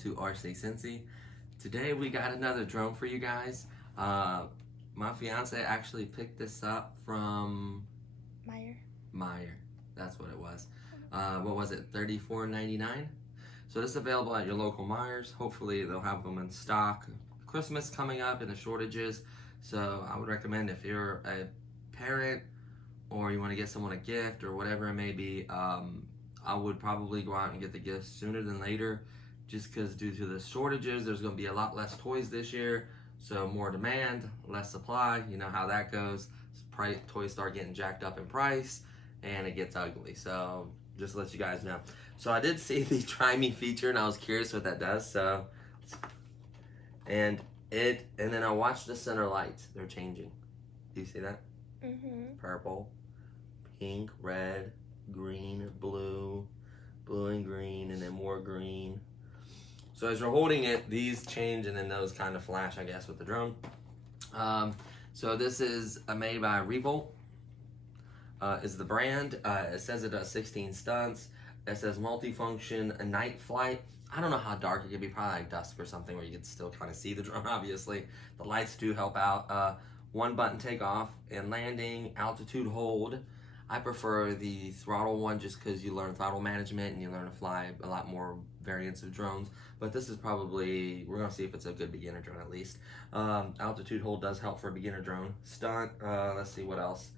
to RC Cincy. Today we got another drone for you guys. My fiance actually picked this up from Meijer. That's what it was. What was it? $34.99. So this is available at your local Meijers. Hopefully they'll have them in stock. Christmas coming up and the shortages. So I would recommend if you're a parent or you want to get someone a gift or whatever it may be, I would probably go out and get the gift sooner than later, just because due to the shortages, there's going to be a lot less toys this year. So more demand, less supply. You know how that goes. Toys start getting jacked up in price and it gets ugly. So just to let you guys know. So I did see the Try Me feature and I was curious what that does. So, and then I watched the center lights. They're changing. Do you see that? Mm-hmm. Purple, pink, red, green, blue and green, and then more green. So as you're holding it, these change and then those kind of flash, I guess, with the drone. So this is made by Revolt, is the brand. It says it does 16 stunts. It says multifunction, a night flight. I don't know how dark it could be, probably like dusk or something where you can still kind of see the drone, obviously. The lights do help out. One button takeoff and landing, altitude hold. I prefer the throttle one just because you learn throttle management and you learn to fly a lot more variants of drones. But this is probably, we're gonna see if it's a good beginner drone at least. Altitude hold does help for a beginner drone. Stunt, let's see what else.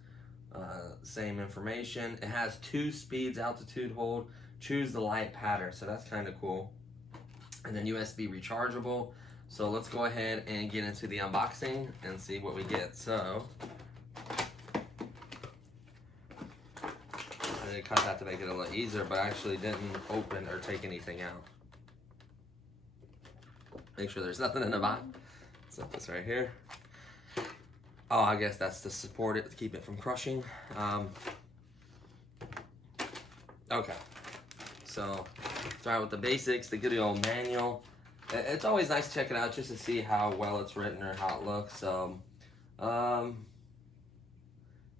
Same information. It has 2 speeds, altitude hold. Choose the light pattern, so that's kind of cool. And then USB rechargeable. So let's go ahead and get into the unboxing and see what we get. So, I did cut that to make it a little easier, but I actually didn't open or take anything out. Make sure there's nothing in the box. Set this right here. Oh, I guess that's to support it, to keep it from crushing. Okay, so start with the basics, the good old manual. It's always nice to check it out just to see how well it's written or how it looks. So,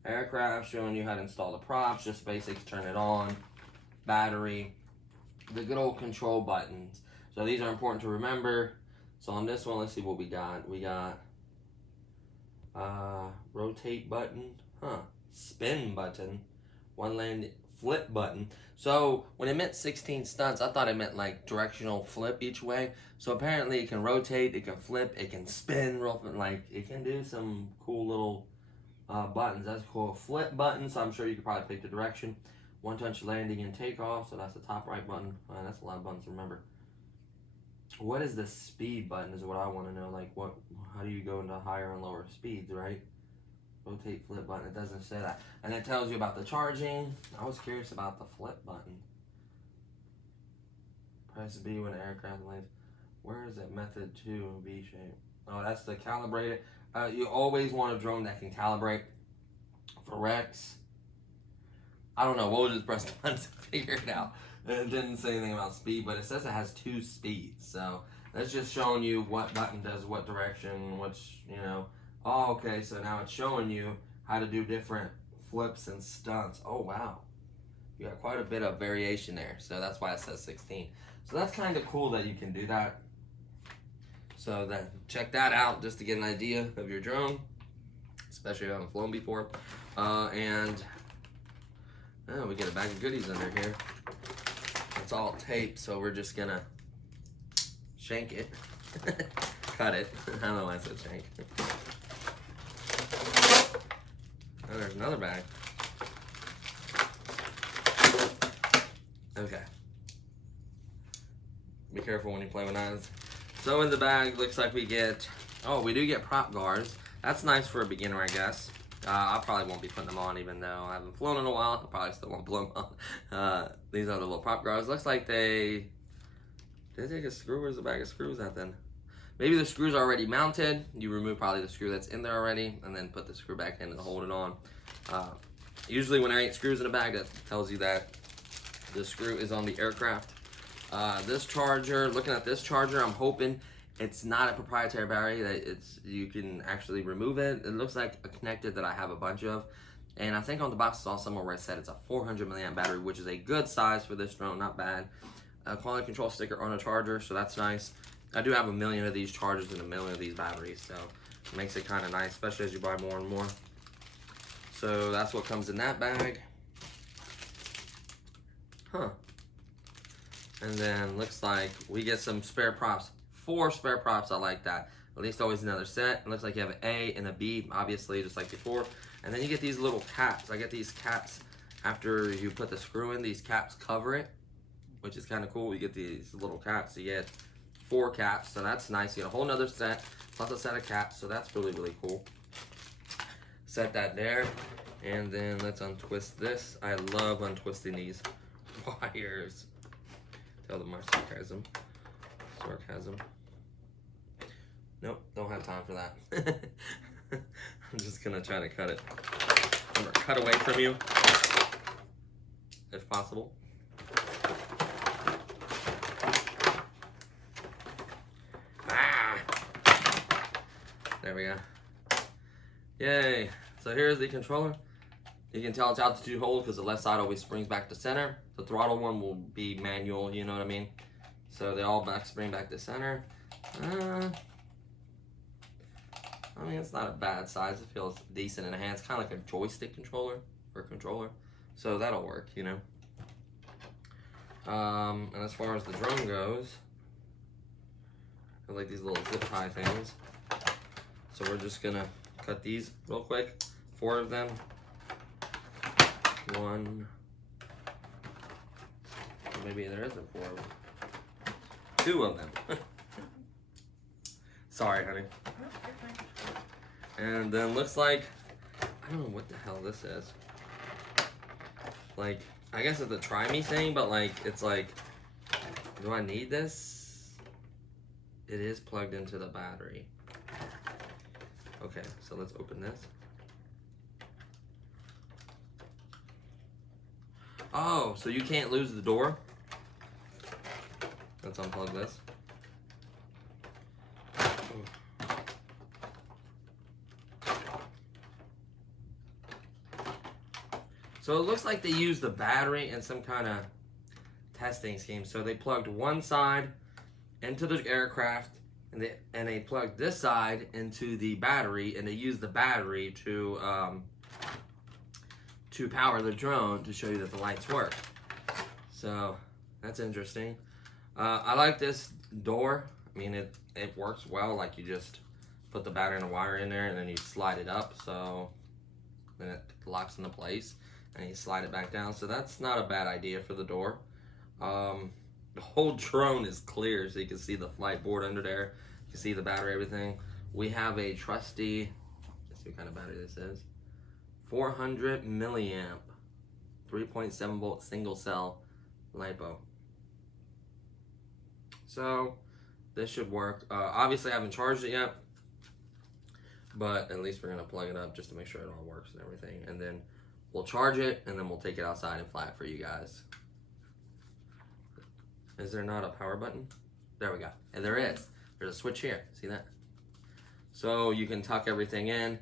aircraft showing you how to install the props, just basics, turn it on, battery, the good old control buttons. So these are important to remember. So on this one, let's see what we got. We got rotate button, spin button, one land flip button. So when it meant 16 stunts, I thought it meant like directional flip each way. So apparently it can rotate, it can flip, it can spin, like it can do some cool little buttons. That's cool. Flip button, so I'm sure you could probably pick the direction. One touch landing and takeoff, so that's the top right button. That's a lot of buttons to remember. What is the speed button is what I want to know. Like how do you go into higher and lower speeds, right? Rotate flip button, it doesn't say that. And it tells you about the charging. I was curious about the flip button. Press B when the aircraft lands. Where is it? Method 2, V shape. Oh, that's the calibrated. You always want a drone that can calibrate. For Rex, I don't know, we'll just press the buttons to figure it out. It didn't say anything about speed, but it says it has 2 speeds. So that's just showing you what button does what direction, which, you know. Oh, okay, so now it's showing you how to do different flips and stunts. Oh, wow. You got quite a bit of variation there. So that's why it says 16. So that's kind of cool that you can do that. So check that out just to get an idea of your drone, especially if you haven't flown before. And we get a bag of goodies under here. It's all tape, so we're just gonna shank it. Cut it. I don't know why I said shank. Oh, there's another bag. Okay. Be careful when you play with knives. So in the bag, looks like we get, we do get prop guards. That's nice for a beginner, I guess. I probably won't be putting them on even though I haven't flown in a while. I probably still won't put them on. These are the little prop guards. Looks like did they take a screw? Where's the bag of screws at then? Maybe the screws are already mounted. You remove probably the screw that's in there already and then put the screw back in and hold it on. Usually when there ain't screws in the bag, that tells you that the screw is on the aircraft. This charger, looking at this charger, I'm hoping it's not a proprietary battery, that you can actually remove it. It looks like a connector that I have a bunch of. And I think on the box I saw somewhere where it said it's a 400 milliamp battery, which is a good size for this drone, not bad. a quality control sticker on a charger, so that's nice. I do have a million of these chargers and a million of these batteries, so it makes it kind of nice, especially as you buy more and more. So that's what comes in that bag. Huh. And then looks like we get some spare props. 4 spare props, I like that. At least always another set. It looks like you have an A and a B, obviously, just like before. And then you get these little caps. I get these caps after you put the screw in. These caps cover it, which is kind of cool. You get these little caps. So you get 4 caps, so that's nice. You get a whole nother set, plus a set of caps, so that's really, really cool. Set that there, and then let's untwist this. I love untwisting these wires. Tell them my sarcasm. Nope, don't have time for that. I'm just gonna try to cut it. I'm gonna cut away from you, if possible. There we go. Yay. So here's the controller. You can tell it's altitude hold because the left side always springs back to center. The throttle one will be manual, you know what I mean? So they all spring back to center. I mean, it's not a bad size. It feels decent in the hand. It's kind of like a joystick controller or controller. So that'll work, you know. And as far as the drone goes, I like these little zip tie things. So we're just gonna cut these real quick. 4 of them. 1. Maybe there isn't 4 of them. 2 of them. Sorry, honey. And then looks like, I don't know what the hell this is. Like, I guess it's a try me thing, but like, it's like, do I need this? It is plugged into the battery. Okay, so let's open this. Oh, so you can't lose the door? Let's unplug this. So it looks like they used the battery in some kind of testing scheme. So they plugged one side into the aircraft, and they plugged this side into the battery, and they used the battery to power the drone to show you that the lights work. So that's interesting. I like this door. I mean, it works well. Like, you just put the battery and the wire in there, and then you slide it up, so then it locks into place, and you slide it back down. So that's not a bad idea for the door. The whole drone is clear, so you can see the flight board under there. You can see the battery, everything. We have a trusty, let's see what kind of battery this is. 400 milliamp, 3.7 volt single cell LiPo. So this should work. Obviously I haven't charged it yet, but at least we're gonna plug it up just to make sure it all works and everything. And then we'll charge it, and then we'll take it outside and fly it for you guys. Is there not a power button? There we go. And there is. There's a switch here. See that? So you can tuck everything in.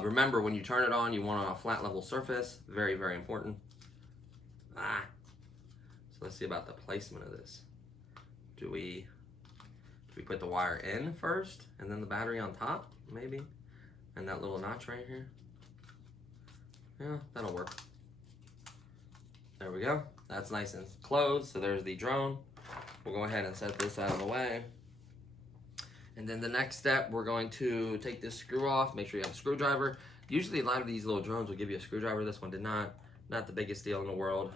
Remember, when you turn it on, you want it on a flat level surface. Very, very important. So let's see about the placement of this. Do we put the wire in first and then the battery on top? Maybe. And that little notch right here. Yeah, that'll work. There we go. That's nice and closed. So there's the drone. We'll go ahead and set this out of the way. And then the next step, we're going to take this screw off. Make sure you have a screwdriver. Usually a lot of these little drones will give you a screwdriver. This one did not. Not the biggest deal in the world.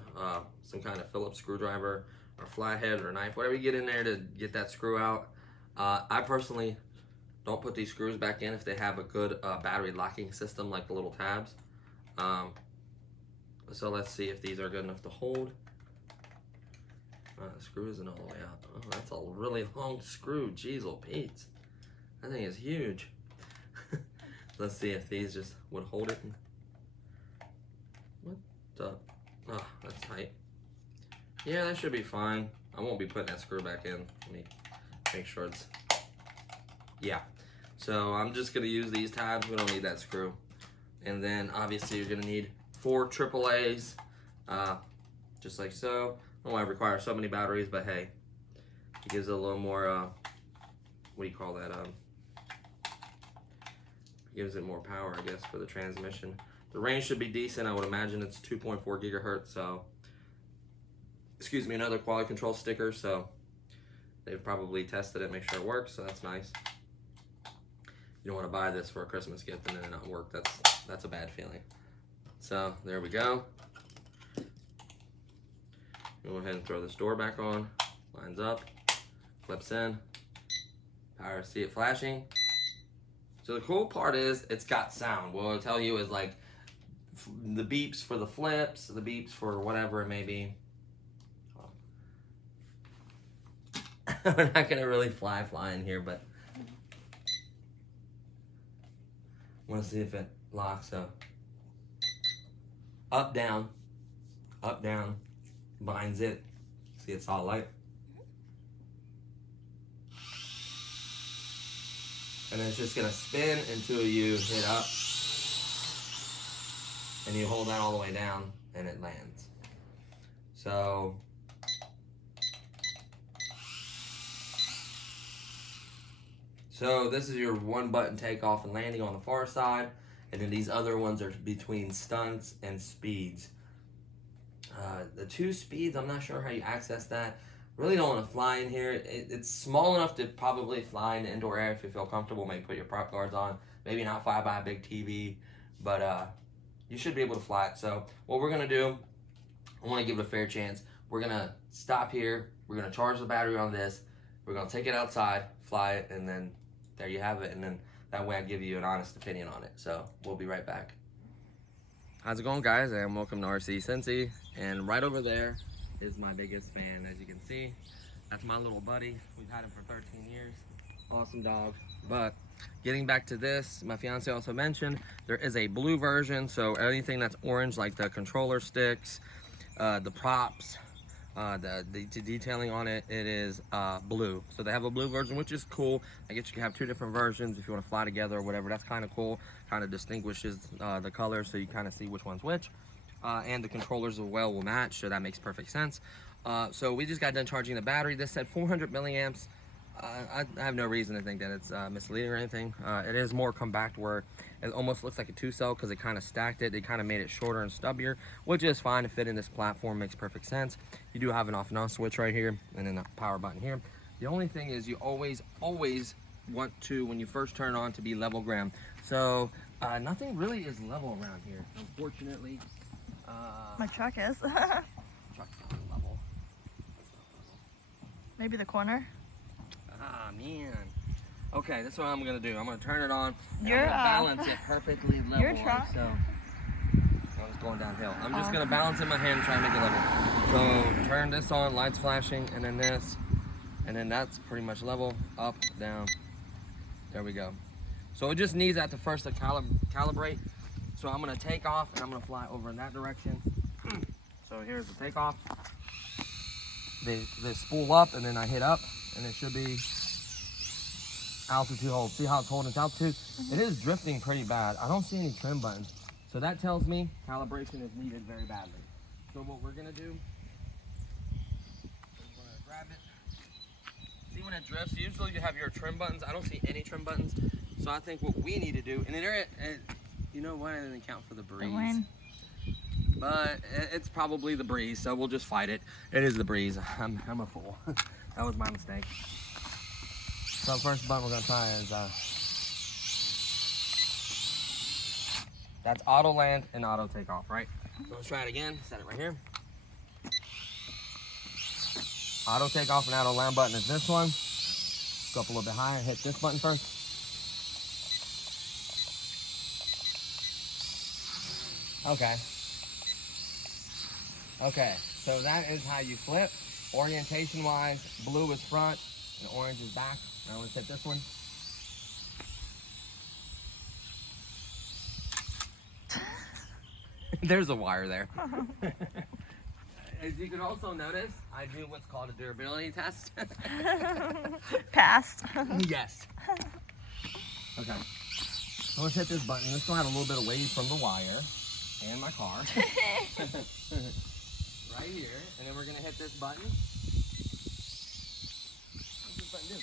Some kind of Phillips screwdriver or flathead or knife, whatever you get in there to get that screw out. I personally don't put these screws back in if they have a good battery locking system, like the little tabs. So let's see if these are good enough to hold. The screw isn't all the way up. Oh, that's a really long screw. Jeez, oh Pete. That thing is huge. Let's see if these just would hold it. What the? Oh, that's tight. Yeah, that should be fine. I won't be putting that screw back in. Let me make sure it's... Yeah. So I'm just going to use these tabs. We don't need that screw. And then obviously you're going to need 4 AAAs. Just like so. don't want to require so many batteries, but hey, it gives it a little more, what do you call that? Gives it more power, I guess, for the transmission. The range should be decent. I would imagine it's 2.4 gigahertz, so, excuse me, another quality control sticker, so they've probably tested it, make sure it works, so that's nice. You don't want to buy this for a Christmas gift and then it not work. That's a bad feeling. So there we go. Go ahead and throw this door back on. Lines up, clips in. Power, see it flashing. So the cool part is it's got sound. What it'll tell you is like the beeps for the flips, the beeps for whatever it may be. We're not gonna really fly in here, but I want to see if it locks up. Up, down, binds it. See, it's all light. And then it's just gonna spin until you hit up. And you hold that all the way down and it lands. So this is your one button takeoff and landing on the far side, and then these other ones are between stunts and speeds. The 2 speeds, I'm not sure how you access that. Really don't want to fly in here. It's small enough to probably fly in the indoor air if you feel comfortable. Maybe put your prop guards on. Maybe not fly by a big TV, but you should be able to fly it. So what we're gonna do, I want to give it a fair chance. We're gonna stop here. We're gonna charge the battery on this. We're gonna take it outside, fly it, and then there you have it, and then that way I give you an honest opinion on it. So we'll be right back. How's it going, guys? And welcome to RC Cincy. And right over there is my biggest fan, as you can see. That's my little buddy. We've had him for 13 years. Awesome dog. But getting back to this, my fiance also mentioned there is a blue version. So anything that's orange, like the controller sticks, the props, the detailing on it, it is blue. So they have a blue version, which is cool. I guess you can have 2 different versions if you want to fly together or whatever. That's kind of cool. Kind of distinguishes the colors, so you kind of see which one's which. And the controllers as well will match, so that makes perfect sense. So we just got done charging the battery. This said 400 milliamps. I have no reason to think that it's misleading or anything. It is more compact, where it almost looks like a 2-cell because they kind of stacked it. They kind of made it shorter and stubbier, which is fine to fit in this platform. Makes perfect sense. You do have an off and on switch right here, and then a power button here. The only thing is you always want to, when you first turn it on, to be level ground. So nothing really is level around here, unfortunately. My truck is. Truck's not level. Maybe the corner. Ah, man. Okay, that's what I'm gonna do. I'm gonna turn it on. And You're, I'm gonna balance it perfectly level. your truck. So I was going downhill. I'm just gonna balance in my hand and try to make it level. So turn this on, lights flashing, and then this, and then that's pretty much level. Up, down. There we go. So it just needs that to first to calibrate. So I'm gonna take off and I'm gonna fly over in that direction. So here's the takeoff. They spool up and then I hit up, and it should be altitude hold. See how it's holding its altitude? It is drifting pretty bad. I don't see any trim buttons. So that tells me calibration is needed very badly. So what we're gonna do is we're gonna grab it. See when it drifts, usually you have your trim buttons. I don't see any trim buttons. So I think what we need to do, and you know what, I didn't account for the breeze. The wind. But it's probably the breeze, so we'll just fight it. It is the breeze. I'm a fool. That was my mistake. So first button we're gonna try is that's auto land and auto takeoff, right? So let's try it again. Set it right here. Auto takeoff and auto land button is this one. Go up a little bit higher. Hit this button first. Okay, so that is how you flip. Orientation wise, blue is front and orange is back. Now let's hit this one. There's a wire there. As you can also notice, I do what's called a durability test. Passed. Yes. Okay. So let's hit this button. Let's go out a little bit away from the wire and my car. right here, and then we're gonna hit this button. What's this button do?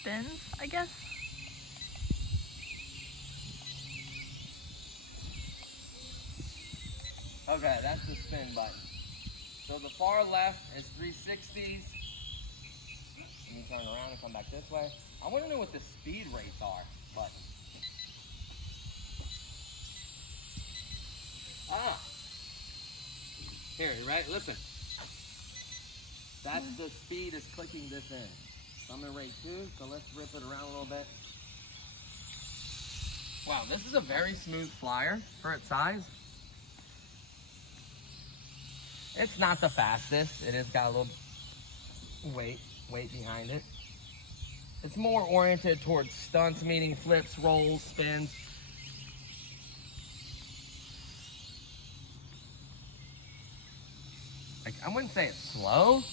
Spins, I guess. Okay, that's the spin button. So the far left is 360s. Let me turn around and come back this way. I want to know what the speed rates are, but here, right? Listen. That's the speed is clicking this in. So I'm in rate 2, so let's rip it around a little bit. Wow, this is a very smooth flyer for its size. It's not the fastest. It has got a little weight behind it. It's more oriented towards stunts, meaning flips, rolls, spins. I wouldn't say it's slow.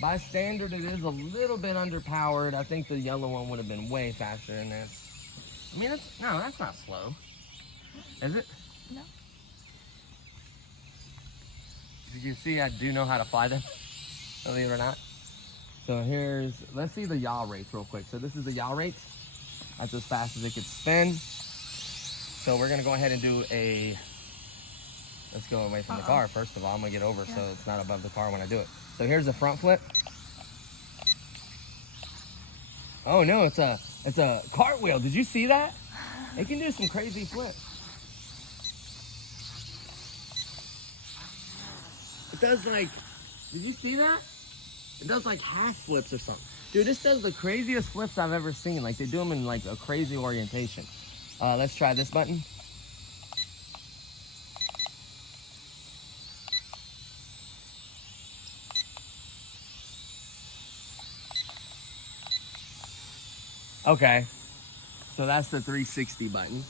By standard, it is a little bit underpowered. I think the yellow one would have been way faster than this. I mean, no, that's not slow. Is it? No. As you can see, I do know how to fly them, believe it or not. So let's see the yaw rates real quick. So this is the yaw rates. That's as fast as it could spin. So we're gonna go ahead and do let's go away from the car. First of all, I'm gonna get over so it's not above the car when I do it. So here's the front flip. Oh no, it's a cartwheel. Did you see that? It can do some crazy flips. It does did you see that? It does like half flips or something. Dude, this does the craziest flips I've ever seen. Like they do them in like a crazy orientation. Let's try this button. Okay, so that's the 360 button.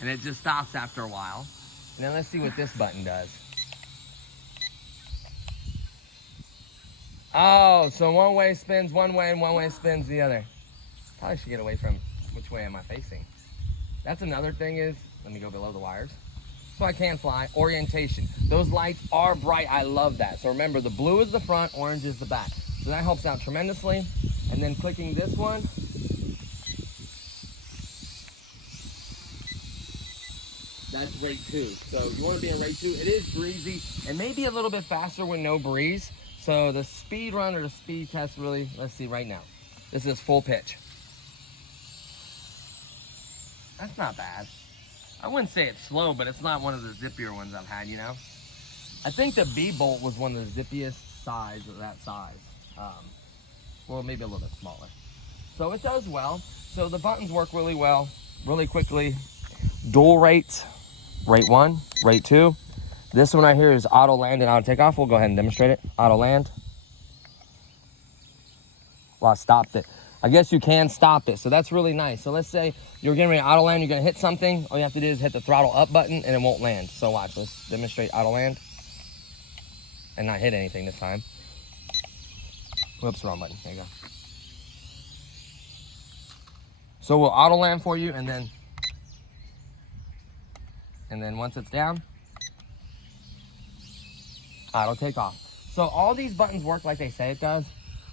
And it just stops after a while. And then let's see what this button does. Oh, so one way spins one way and one way spins the other. Probably should get away from which way am I facing. That's another thing is, let me go below the wires. So I can fly, orientation. Those lights are bright, I love that. So remember, the blue is the front, orange is the back. So that helps out tremendously. And then clicking this one, that's rate 2. So you want to be in rate 2. It is breezy and maybe a little bit faster with no breeze. So the speed run or the speed test really, let's see right now. This is full pitch. That's not bad. I wouldn't say it's slow, but it's not one of the zippier ones I've had, you know? I think the B-Bolt was one of the zippiest size of that size. Well, maybe a little bit smaller. So it does well. So the buttons work really well, really quickly. Dual rates, rate 1, rate 2. This one right here is auto land and auto takeoff. We'll go ahead and demonstrate it. Auto land. Well, I stopped it. I guess you can stop it, so that's really nice. So let's say you're getting ready to auto land, you're gonna hit something. All you have to do is hit the throttle up button and it won't land. So watch, let's demonstrate auto land. And not hit anything this time. Whoops, wrong button, there you go. So we'll auto land for you and then once it's down, auto take off. So all these buttons work like they say it does.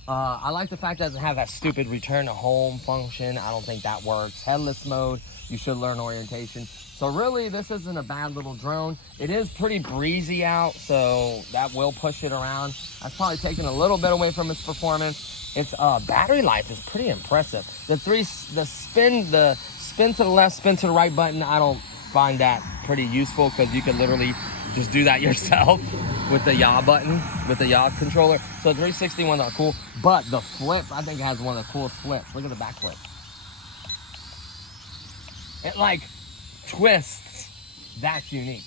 I like the fact that it doesn't have that stupid return to home function. I don't think that works. Headless mode, you should learn orientation. So really, this isn't a bad little drone. It is pretty breezy out, so that will push it around. That's probably taken a little bit away from its performance. Its battery life is pretty impressive. The spin to the left, spin to the right button, I don't find that pretty useful because you can literally just do that yourself with the yaw button, with the yaw controller. So the 360 ones are cool, but the flips, I think it has one of the coolest flips. Look at the back flip. It like twists. That's unique.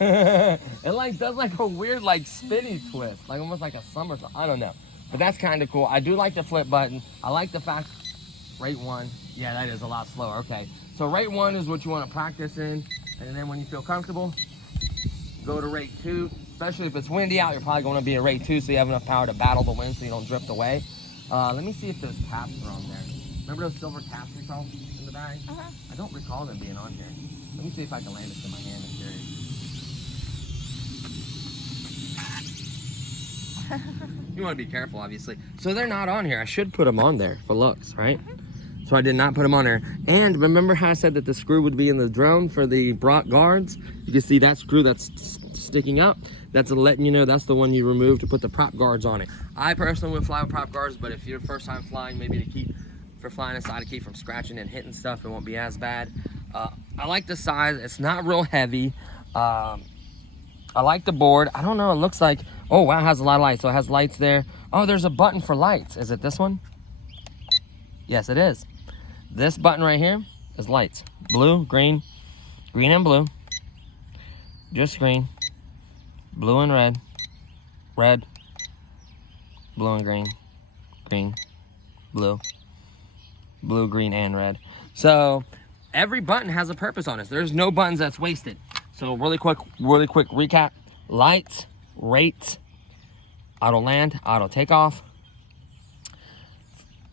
It like does like a weird like spinny twist, like almost like a somersault. I don't know, but that's kind of cool. I do like the flip button. I like the fact rate 1. Yeah, that is a lot slower. Okay, so rate 1 is what you want to practice in, and then when you feel comfortable, go to rate 2. Especially if it's windy out, you're probably going to be at rate 2, so you have enough power to battle the wind so you don't drift away. Let me see if those caps are on there. Remember those silver caps we saw in the bag? I don't recall them being on here. Let me see if I can land this in my hand. I'm curious. You want to be careful, obviously. So they're not on here. I should put them on there for looks, right? So I did not put them on there. And remember how I said that the screw would be in the drone for the brought guards? You can see that screw that's sticking up. That's letting you know that's the one you remove to put the prop guards on it. I personally would fly with prop guards, but if you're first time flying, maybe for flying inside to keep from scratching and hitting stuff, it won't be as bad. I like the size. It's not real heavy. I like the board. I don't know. It looks like, oh wow, it has a lot of lights. So it has lights there. Oh, there's a button for lights. Is it this one? Yes, it is. This button right here is lights. Blue, green, green and blue. Just green. Blue and red, red, blue and green, green, blue, blue, green, and red. So every button has a purpose on it. There's no buttons that's wasted. So really quick recap. Lights, rate, auto land, auto takeoff,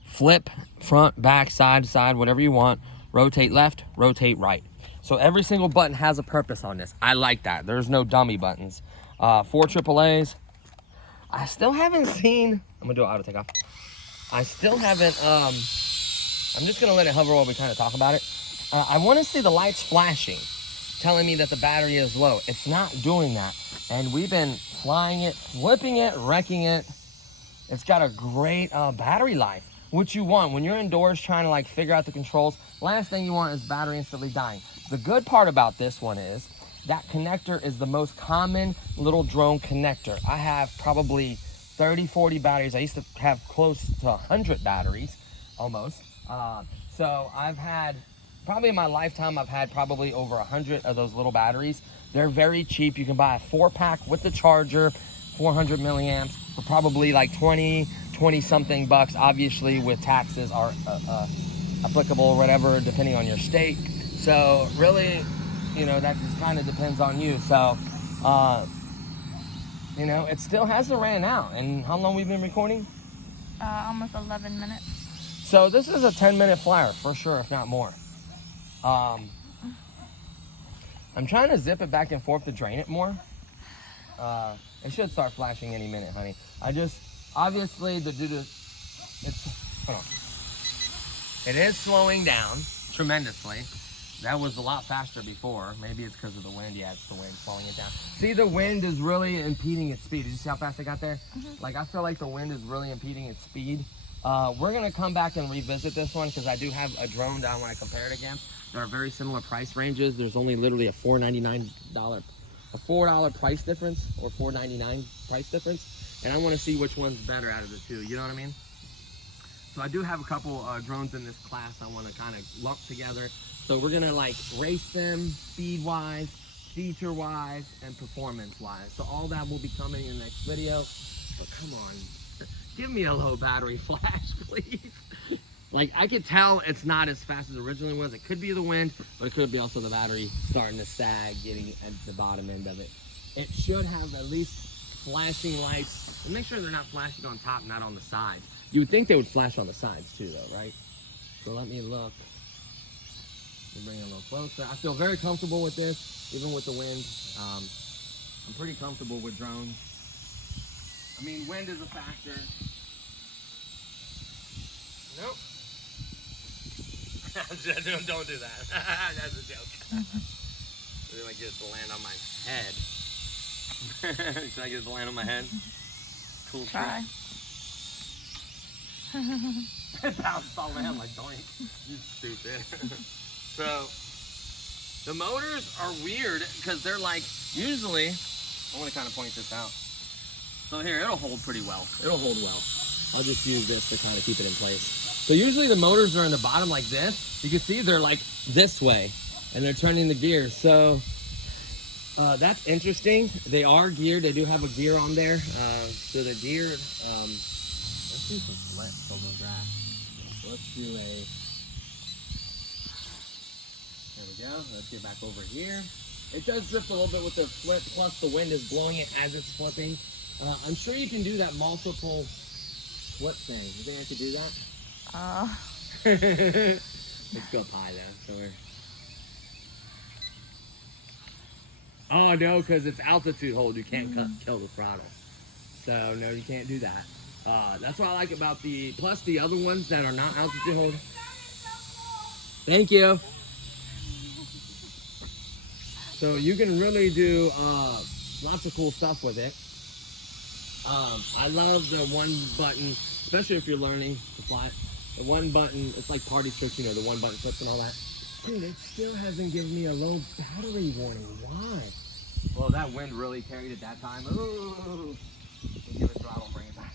flip, front, back, side to side, whatever you want, rotate left, rotate right. So every single button has a purpose on this. I like that. There's no dummy buttons. 4 AAAs. I still haven't seen, I'm gonna do an auto takeoff. I still haven't, I'm just gonna let it hover while we kind of talk about it. I wanna see the lights flashing, telling me that the battery is low. It's not doing that. And we've been flying it, flipping it, wrecking it. It's got a great battery life, which you want. When you're indoors trying to like figure out the controls, last thing you want is battery instantly dying. The good part about this one is that connector is the most common little drone connector. I have probably 30, 40 batteries. I used to have close to 100 batteries, almost. So I've had, probably in my lifetime, I've had probably over 100 of those little batteries. They're very cheap. You can buy a 4-pack with the charger, 400 milliamps, for probably like 20 something bucks. Obviously with taxes are applicable or whatever, depending on your state. So really, you know, that just kind of depends on you. So, you know, it still hasn't ran out. And how long we've been recording? Almost 11 minutes. So this is a 10-minute flyer for sure, if not more. I'm trying to zip it back and forth to drain it more. It should start flashing any minute, honey. I just, obviously, hold on. It is slowing down tremendously. That was a lot faster before. Maybe it's because of the wind. Yeah, it's the wind slowing it down. See, the wind is really impeding its speed. Did you see how fast I got there? Like, I feel like the wind is really impeding its speed. We're going to come back and revisit this one because I do have a drone that I want to compare it against. There are very similar price ranges. There's only literally a $4 price difference, or $4.99 price difference. And I want to see which one's better out of the two. You know what I mean? So I do have a couple drones in this class I want to kind of lump together. So we're gonna like race them speed-wise, feature-wise, and performance-wise. So all that will be coming in the next video. But come on, give me a low battery flash, please. Like, I could tell it's not as fast as it originally was. It could be the wind, but it could be also the battery starting to sag, getting at the bottom end of it. It should have at least flashing lights. And make sure they're not flashing on top, not on the sides. You would think they would flash on the sides too, though, right? So let me look. Bring it a little closer. I feel very comfortable with this, even with the wind. I'm pretty comfortable with drones. I mean, wind is a factor. Nope. Don't do that. That's a joke. Maybe I get it to land on my head. Should I get it to land on my head? Cool. Try. It bounced all around like doink. You stupid. So, the motors are weird because they're like, usually, I want to kind of point this out. So here, it'll hold pretty well. It'll hold well. I'll just use this to kind of keep it in place. So usually the motors are in the bottom like this. You can see they're like this way, and they're turning the gears. So, that's interesting. They are geared. They do have a gear on there. So they're geared. Let's do some flips over grass. So let's do a... There we go. Let's get back over here. It does drift a little bit with the flip, plus the wind is blowing it as it's flipping. I'm sure you can do that multiple flip thing. You think I could do that? Let's go up high though. So we're... Oh no, because it's altitude hold. You can't kill the throttle. So no, you can't do that. That's what I like about the, plus the other ones that are not altitude hold. Thank you. So you can really do lots of cool stuff with it. I love the one button, especially if you're learning to fly. The one button, it's like party tricks, you know, the one button flips and all that. Dude, it still hasn't given me a low battery warning. Why? Well, that wind really carried it that time. Ooh. Give it throttle, bring it back.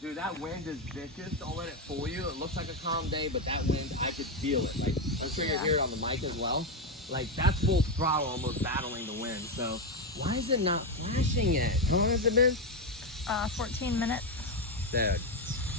Dude, that wind is vicious. Don't let it fool you. It looks like a calm day, but that wind, I could feel it. Like, I'm sure you hear it on the mic as well. Like, that's full throttle, almost battling the wind. So, why is it not flashing it? How long has it been? 14 minutes. Dude.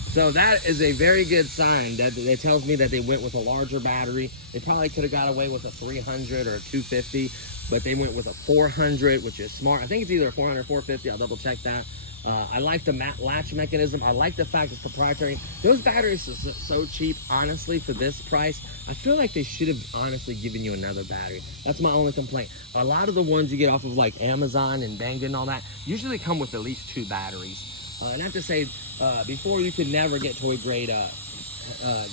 So that is a very good sign. That it tells me that they went with a larger battery. They probably could have got away with a 300 or a 250, but they went with a 400, which is smart. I think it's either a 400 or 450. I'll double check that. I like the latch mechanism. I like the fact it's proprietary. Those batteries are so cheap, honestly, for this price. I feel like they should have honestly given you another battery. That's my only complaint. A lot of the ones you get off of like Amazon and Banggood and all that usually come with at least 2 batteries. And I have to say, before you could never get toy grade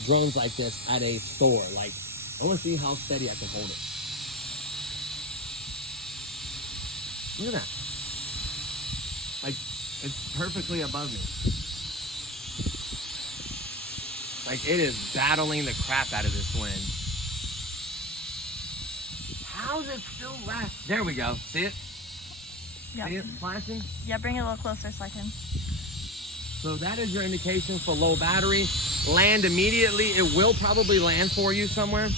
drones like this at a store. Like, I want to see how steady I can hold it. Look at that. Like, it's perfectly above me. Like, it is battling the crap out of this wind. How's it still last? There we go. See it? Yep. See it flashing? Yeah, bring it a little closer so I can. So that is your indication for low battery. Land immediately. It will probably land for you somewhere.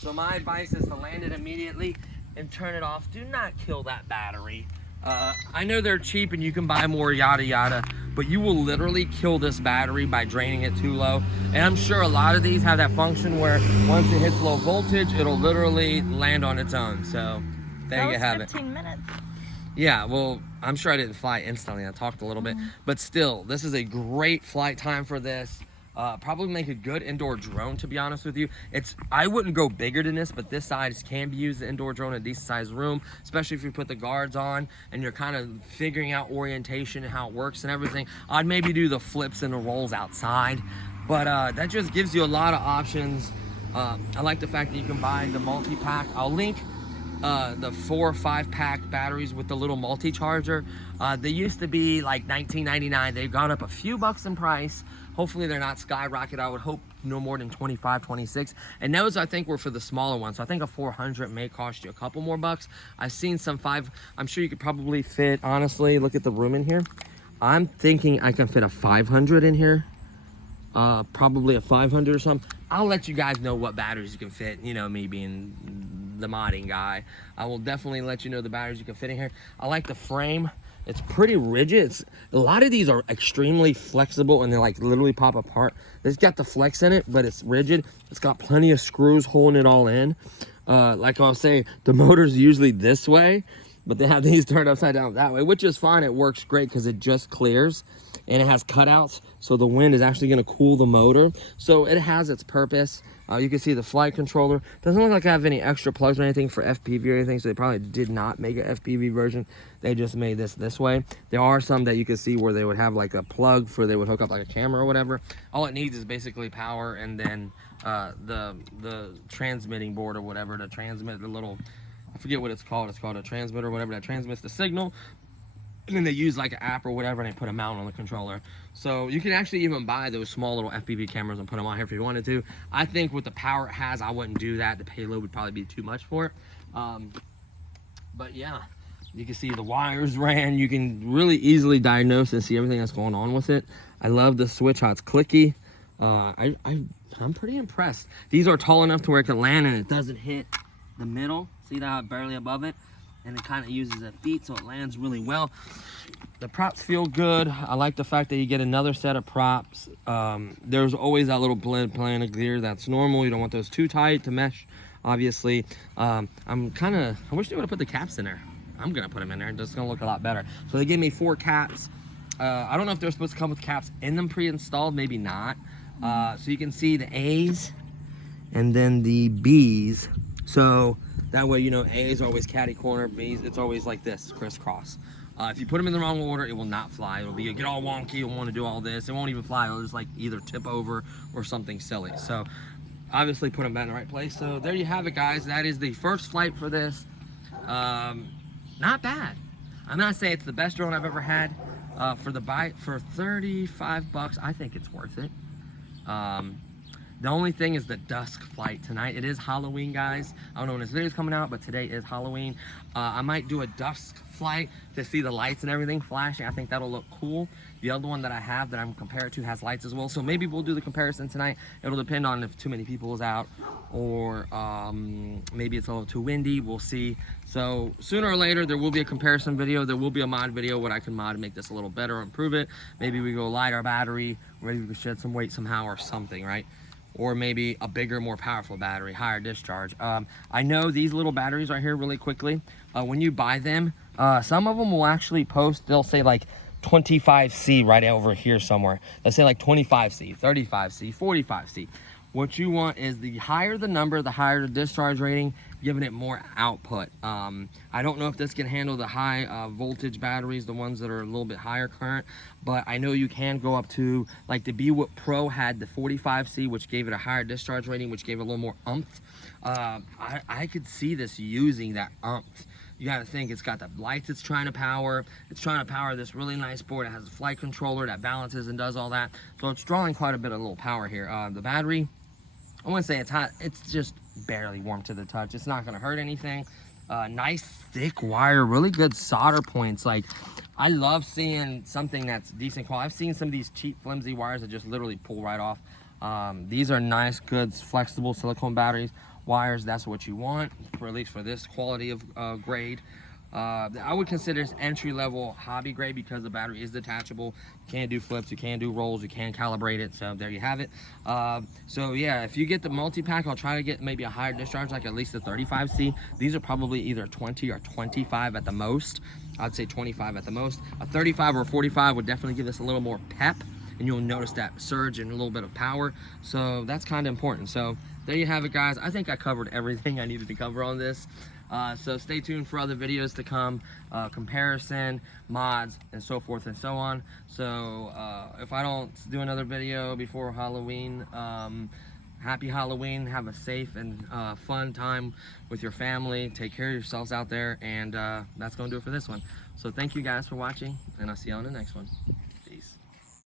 So my advice is to land it immediately and turn it off. Do not kill that battery. I know they're cheap and you can buy more, yada yada, but you will literally kill this battery by draining it too low. And I'm sure a lot of these have that function where once it hits low voltage, it'll literally land on its own. So there you have it. 15 minutes. Yeah, well, I'm sure I didn't fly instantly. I talked a little bit, but still, this is a great flight time for this. Probably make a good indoor drone, to be honest with you. I wouldn't go bigger than this, but this size can be used as an indoor drone in a decent sized room, especially if you put the guards on and you're kind of figuring out orientation and how it works and everything. I'd maybe do the flips and the rolls outside, but that just gives you a lot of options. I like the fact that you can buy the multi-pack. I'll link the 4 or 5 pack batteries with the little multi-charger. They used to be like $19.99. They've gone up a few bucks in price. Hopefully they're not skyrocket. I would hope no more than 25, 26. And those I think were for the smaller ones. So I think a 400 may cost you a couple more bucks. I've seen some 5. I'm sure you could probably fit, honestly, look at the room in here. I'm thinking I can fit a 500 in here. Probably a 500 or something. I'll let you guys know what batteries you can fit. You know, me being the modding guy, I will definitely let you know the batteries you can fit in here. I like the frame. It's pretty rigid. A lot of these are extremely flexible and they like literally pop apart. It's got the flex in it, but it's rigid. It's got plenty of screws holding it all in. Like I was saying, the motor's usually this way, but they have these turned upside down that way, which is fine. It works great because it just clears and it has cutouts. So the wind is actually going to cool the motor. So it has its purpose. You can see the flight controller. Doesn't look like I have any extra plugs or anything for FPV or anything, so they probably did not make an FPV version. They just made this way. There are some that you can see where they would have like a plug for they would hook up like a camera or whatever. All it needs is basically power and then the transmitting board or whatever to transmit the little, I forget what it's called. It's called a transmitter or whatever that transmits the signal. And then they use like an app or whatever and they put a mount on the controller. So you can actually even buy those small little FPV cameras and put them on here if you wanted to. I think with the power it has, I wouldn't do that. The payload would probably be too much for it. But yeah, you can see the wires ran. You can really easily diagnose and see everything that's going on with it. I love the switch, how it's clicky. I'm pretty impressed. These are tall enough to where it can land and it doesn't hit the middle. See that barely above it? And it kind of uses the feet, so it lands really well. The props feel good. I like the fact that you get another set of props. There's always that little blend plan of gear that's normal. You don't want those too tight to mesh obviously. I wish they would have put the caps in there. I'm gonna put them in there, it's just gonna look a lot better. So they gave me 4 caps. I don't know if they're supposed to come with caps in them pre-installed, maybe not. So you can see the A's and then the B's. So that way, you know, A is always catty corner, B's, it's always like this, crisscross. If you put them in the wrong order, it will not fly. It'll be get all wonky, you'll want to do all this. It won't even fly, it'll just like either tip over or something silly. So obviously put them back in the right place. So there you have it, guys. That is the first flight for this. Not bad. I'm not saying it's the best drone I've ever had. For 35 bucks, I think it's worth it. The only thing is the dusk flight tonight. It is Halloween, guys. I don't know when this video is coming out, but today is Halloween. I might do a dusk flight to see the lights and everything flashing. I think that'll look cool. The other one that I have that I'm compared to has lights as well. So maybe we'll do the comparison tonight. It'll depend on if too many people is out or maybe it's a little too windy. We'll see. So sooner or later, there will be a comparison video. There will be a mod video, what I can mod to make this a little better or improve it. Maybe we go lighter battery, maybe we shed some weight somehow or something, right? Or maybe a bigger, more powerful battery, higher discharge. I know these little batteries right here really quickly, when you buy them, some of them will actually post, they'll say like 25C right over here somewhere. They'll say like 25C, 35C, 45C. What you want is the higher the number, the higher the discharge rating, giving it more output. I don't know if this can handle the high voltage batteries, the ones that are a little bit higher current, but I know you can go up to, like the BWHIP Pro had the 45C, which gave it a higher discharge rating, which gave it a little more oomph. I could see this using that oomph. You gotta think, it's got the lights it's trying to power. It's trying to power this really nice board. It has a flight controller that balances and does all that. So it's drawing quite a bit of little power here. The battery, I wouldn't say it's hot. It's just barely warm to the touch. It's not gonna hurt anything. Nice thick wire, really good solder points. Like, I love seeing something that's decent quality. I've seen some of these cheap flimsy wires that just literally pull right off. These are nice, good, flexible silicone batteries. Wires, that's what you want, for at least for this quality of grade. I would consider this entry-level hobby grade because the battery is detachable. You can do flips, you can do rolls, you can calibrate it. So there you have it. So yeah, if you get the multi-pack, I'll try to get maybe a higher discharge, like at least a 35C. These are probably either 20 or 25 at the most. I'd say 25 at the most. A 35 or 45 would definitely give us a little more pep, and you'll notice that surge and a little bit of power. So that's kind of important. So there you have it, guys. I think I covered everything I needed to cover on this. So stay tuned for other videos to come, comparison, mods, and so forth and so on. So if I don't do another video before Halloween, happy Halloween. Have a safe and fun time with your family. Take care of yourselves out there, and that's going to do it for this one. So thank you guys for watching, and I'll see you on the next one.